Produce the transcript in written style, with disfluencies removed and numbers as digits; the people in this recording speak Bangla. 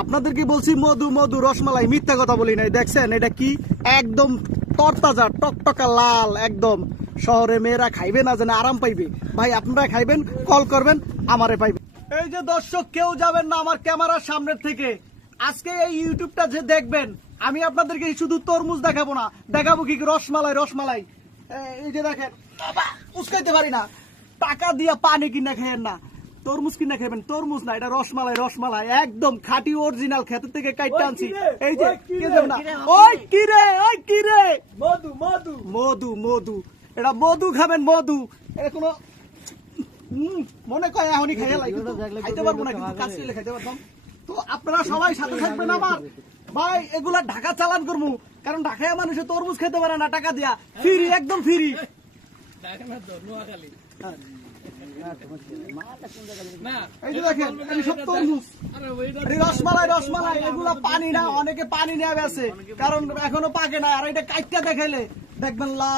আপনাদেরকে বলছি মধু মধু রসমালাই, মিথ্যা কথা বলি নাই। দেখছেন এটা কি একদম তরতাজা টকটকা লাল একদম। শহরে মেয়েরা খাইবে না জানে আরাম পাইবে, ভাই আপনারা খাইবেন, কল করবেন আমারে পাইবে। এই যে দর্শক, কেউ যাবেন না আমার ক্যামেরার সামনের থেকে। আজকে এই ইউটিউবটা যে দেখবেন, আমি আপনাদেরকে শুধু তরমুজ দেখাবো না, দেখাবো কি রসমালাই। রসমালাই এই যে দেখেন, উস্কাইতে পারি না, টাকা দিয়া পানি কিনা খেয়েন না, তরমুজ কিনা খাবেন। তরমুজ না, এটা রসমালাই। রসমালাই একদম খাঁটি অরিজিনাল, ক্ষেতের থেকে কাইটে আনছি। এই যে ওই কিরে, ওই কিরে, মধু মধু মধু মধু, এটা মধু খাবেন, মধু। এটা কোনো মনে কয় এখনই খাইয়া লাগে, খাইতে পারবো না, কিন্তু কাজ করলে খাইতে পারতাম। তো আপনারা সবাই সাথে থাকবেন আমার ভাই। এগুলা ঢাকা চালান করবো, কারণ ঢাকায় মানুষে তরমুজ খেতে পারে না টাকা দিয়া, ফ্রি, একদম ফ্রি। এই যে দেখেন, এই সব তরমুজ, রসমালাই। রসমালাই এগুলা পানি না, অনেকে পানি নেওয়া আছে, কারণ এখনো পাকে না। আর এটা কাইটটা দেখাইলে দেখবেন লাল।